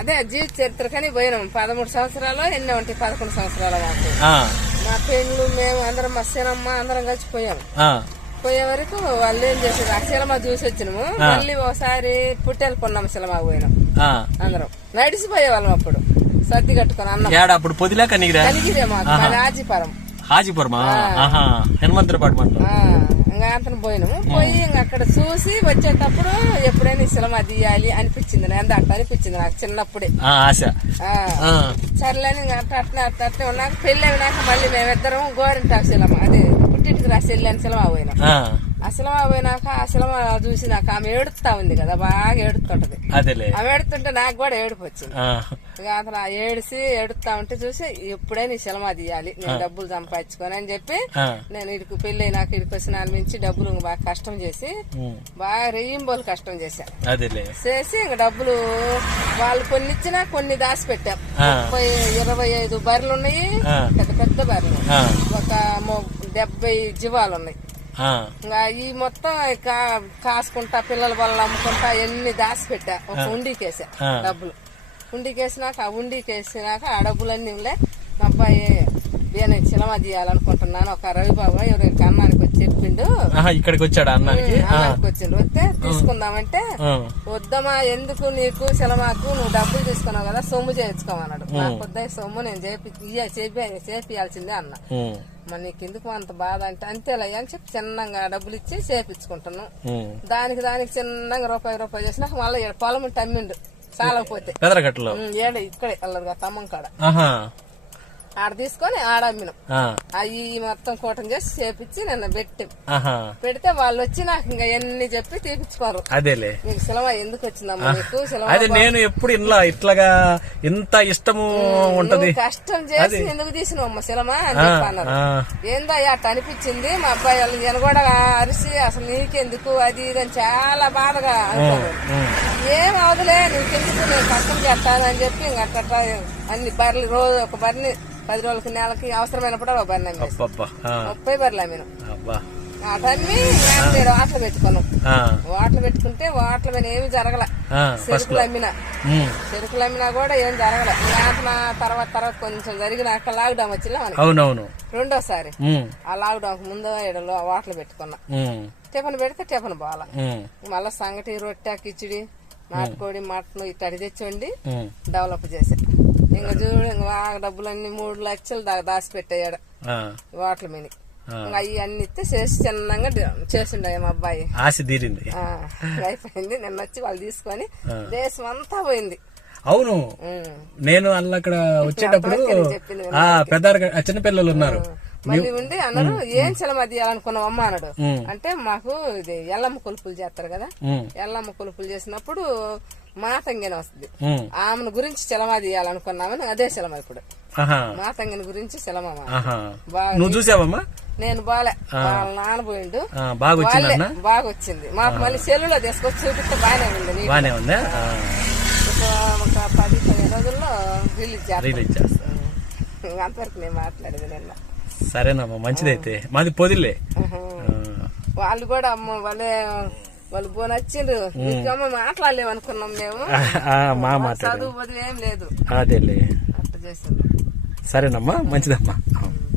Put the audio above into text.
అదే జీవిత చరిత్రకని పోయినాం. 13 సంవత్సరాలు ఎన్నో ఉంటాయి, 11 సంవత్సరాలు మాకు. మా పెళ్ళు మేము అందరం మా సినమ్మ అందరం కలిసి పోయాము. పోయే వరకు వాళ్ళు ఏం చేసారు, ఆ సినిమా చూసి వచ్చినాము. మళ్ళీ ఒకసారి పుట్టెల పొన్నమ్మ సినిమా పోయినాం అందరం. నడిచిపోయే వాళ్ళం అప్పుడు, సర్ది కట్టుకుని అన్నం. అప్పుడు పొదిలే కనిగిరే మాకు ఆజీపురం. హాజీపురమా? హనుమంతులపాటు మండలం. ఇంకా అంతను పోయినాము. పోయి ఇంకా అక్కడ చూసి వచ్చేటప్పుడు ఎప్పుడైనా ఈ సినిమా తీయాలి అనిపించింది, ఎంత అట్లా అనిపించింది నాకు చిన్నప్పుడే ఆశ. సర్లేని ఇంకా అట్లా ఉన్నాక పెళ్లి అయినాక మళ్ళీ మేమిద్దరం గోరింటాకు సినిమా, అదే పుట్టింటికి రాసి వెళ్ళని సినిమా పోయినాం. ఆ సినిమా పోయినాక ఆ సినిమా చూసి నాకు ఆమె ఏడుస్తా ఉంది కదా, బాగా ఏడుస్తుంటది. ఆమె ఏడుతుంటే నాకు కూడా ఏడుపు వచ్చింది. ఇక అసలు ఏడుస్తా ఉంటే చూసి ఎప్పుడైనా ఈ సినిమా తీయాలి, నేను డబ్బులు సంపాదించుకొని అని చెప్పి నేను ఇడికి పెళ్లి అయినాక ఇడికి వచ్చిన నుంచి డబ్బులు బాగా కష్టం చేసి బాగా రెయ్యింబోలు కష్టం చేశాను. చేసి ఇంక డబ్బులు వాళ్ళు కొన్ని ఇచ్చినా కొన్ని దాచి పెట్టాం. 25 బర్రెలు ఉన్నాయి, పెద్ద పెద్ద బర్రెలు, ఒక 70 జీవాలు ఉన్నాయి. ఇంకా ఈ మొత్తం కాసుకుంటా పిల్లల వల్ల అమ్ముకుంటా ఎన్ని దాచి పెట్టా. ఒక ఉండికేసా డబ్బులు. ఉండికేసినాక ఆ ఉండికేసినాక ఆ డబ్బులన్నీ మా అబ్బాయి నేను సినిమా తీయాలనుకుంటున్నాను, ఒక రవిబాబు ఎవరికి అన్నానికి వచ్చి చెప్పిండు. ఇక్కడికి వచ్చాడు అన్నానికి వచ్చిండు. వస్తే తీసుకుందామంటే వద్దమా, ఎందుకు నీకు సినిమాకు, నువ్వు డబ్బులు తీసుకున్నావు కదా సొమ్ము చేయించుకోమన్నాడు. నాకు వద్ద సొమ్ము నేను చేపియాల్సిందే అన్న. మరి నీకు ఎందుకు అంత బాధ అంటే, అంతేలా అని చెప్పి చిన్నగా డబ్బులు ఇచ్చి చేపించుకుంటున్నాను. దానికి చిన్నగా రూపాయి చేసినాక మళ్ళీ పొలం ఉంటే అమ్మిండు చాలకపోతే ఇక్కడే అల్లరుగా తమ్మం కాడ ఆడ తీసుకొని ఆడ అమ్మినాం. అవి మొత్తం కూటం చేసి చేపించి నిన్న పెడితే వాళ్ళు వచ్చి నాకు ఇంకా ఎన్ని చెప్పి తీపించుకోరు. అదేలే నీకు సినిమా ఎందుకు వచ్చిందమ్మా, నీకు సినిమా అదే నేను ఎప్పుడు ఇట్లాగా ఇంత ఇష్టము ఉంటది, కష్టం చేసి ఎందుకు తీసినావమ్మా సినిమా అని చెప్పి అన్నారు. ఏందా అట్ట అనిపించింది. మా అబ్బాయి వాళ్ళు నేను కూడా అరిసి అసలు నీకెందుకు అది ఇది అని చాలా బాధగా అనుకోరు. ఏం అవదులే నీకెందుకు, నేను కష్టం చేస్తానని చెప్పి ఇంక అట్లా అన్ని బర్రెలు రోజు ఒక బర్రెని 10 రోజులకి నెలకి అవసరమైనప్పుడు ఒక బర్రెని అమ్మి 30 బర్రెలు అమ్మినాం. అటన్నీ వాటలు పెట్టుకున్నాం. వాటలు పెట్టుకుంటే వాటల మీద ఏమి జరగల. చెరుకులు అమ్మినా కూడా ఏం జరగల. తర్వాత కొంచెం జరిగినాక లాక్డౌన్ వచ్చిందా మనకి రెండోసారి. ఆ లాక్డౌన్ ముందు వాటలు పెట్టుకున్నా. టిఫిన్ పెడితే టిఫిన్ బాల, మళ్ళా సంగటి, రొట్టె, కిచిడి, నాటుకోడి, మటన్ ఇట్టడి తెచ్చి డెవలప్ చేసా. ఇంకా చూడు ఇంకా డబ్బులన్నీ 3 లక్షలు దాకా దాచి పెట్టాడు వాటల మీద. అవి అన్ని ఇస్తే చేసి చిన్నగా చేసిండే మా అబ్బాయి. ఆశ తీరింది, అయిపోయింది. నిన్న వచ్చి వాళ్ళు తీసుకొని దేశం అంతా పోయింది. అవును, నేను అక్కడ వచ్చేటప్పుడు పెద్ద చిన్నపిల్లలు ఉన్నారు. మళ్ళీ ఉండి అన్నారు ఏం సినిమా తీయాలనుకున్నావు అమ్మ అన్నాడు. అంటే మాకు ఇది ఎల్లమ్మ కొలుపులు చేస్తారు కదా, ఎల్లమ్మ కొలుపులు చేసినప్పుడు మాతంగిన వస్తుంది. ఆమెను గురించి సినిమా తీయాలనుకున్నామని అదే సినిమా ఇప్పుడు. మాతంగిని గురించి సినిమా నువ్వు చూసావమ్మా? నేను బాలే, వాళ్ళ నాన్న పోయిండు, బాగా వచ్చింది. మాకు మళ్ళీ సెల్లులో తీసుకొచ్చి చూపిస్తే బాగానే ఉంది. ఒక 10-15 రోజుల్లో రిలీజ్ చేస్తాను. అంతవరకు నేను మాట్లాడేది నిన్న. సరేనమ్మా, మంచిదైతే. మాది పొదిలే. వాళ్ళు కూడా అమ్మ వాళ్ళు పోనీ వచ్చిండ్రు. ఇంకమ్మ మాట్లాడలేము అనుకున్నాం మేము. చదువు ఏం లేదు, అదేలే అట్లా చేసిండ్రు. సరేనమ్మా, మంచిదమ్మా.